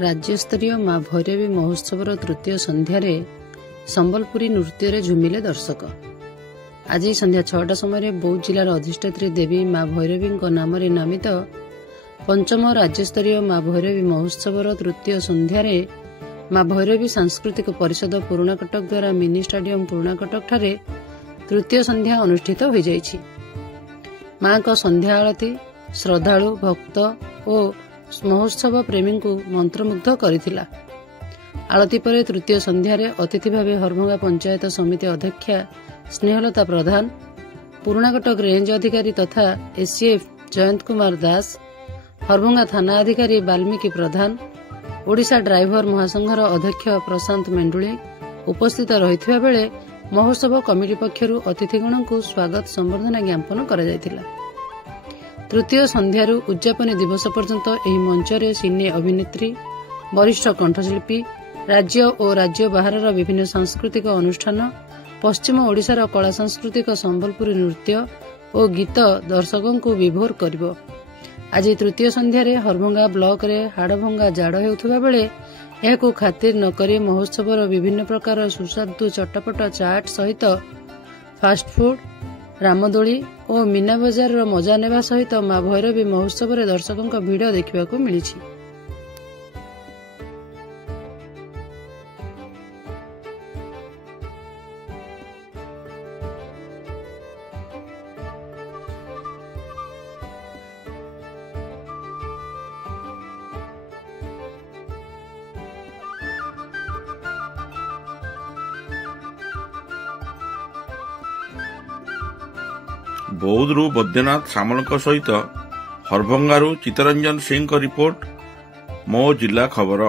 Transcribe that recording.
राज्यस्तरीय माँ भैरवी महोत्सव तृतीय संध्यारे संबलपुरी नृत्य झुमिले दर्शक। आज संध्या 6टा समय बौद्ध जिलार अधिष्ठात्री देवी माँ भैरवी नाम नामित पंचम राज्यस्तरीय माँ भैरवी महोत्सव तृतीय संध्यारे माँ भैरवी सांस्कृतिक परिषद पुराकटक द्वारा मिनी स्टाडियम पुराकटक ठारे तृतीय संध्या अनुष्ठित हो जाइछि। माँ को संध्या आरती श्रद्धालु भक्त और महोत्सव प्रेमी को मंत्रमुग्ध करिथिला। आलती पर तृतीय संध्यारे अतिथि भाव हरभंगा पंचायत समिति अध्यक्षा स्नेहलता प्रधान, पुराकटक रेंज अधिकारी तथा एसीएफ जयंत कुमार दास, हरभंगा थाना अधिकारी वाल्मीकि प्रधान, ओडिशा ड्राइवर महासंघर अध्यक्ष प्रशांत मेंडुली उपस्थित रहिथिबा बेले महोत्सव कमिटी पक्षरु अतिथिगण को स्वागत संबर्धना ज्ञापन करा जायतिला। तृतीय संध्यारू उद्यापनी दिवस पर्यंत एही मंचरे सिने अभिनेत्री, वरिष्ठ कंठशिल्पी, राज्य और राज्य बाहर विभिन्न सांस्कृतिक अनुष्ठान, पश्चिम ओडिशार कला सांस्कृतिक संबलपुरी नृत्य और गीत दर्शकों को विभोर करिवो। आज तृतीय संध्यारे हरभंगा ब्लॉक रे हाड़भंगा जाड़ हेउथबा बेले एहाकु खातिर नकरी महोत्सवर विभिन्न प्रकार सुस्वादु चटपट चाट सहित फास्ट फूड, रामदोली और मीना बजार मजा नेबा सहित माँ भैरवी महोत्सव दर्शकों भिड़ देखा मिली। बौद्धरू बैद्यनाथ सामल सहित हरभंगारू चित्तरंजन सिंह रिपोर्ट, मो जिला खबर।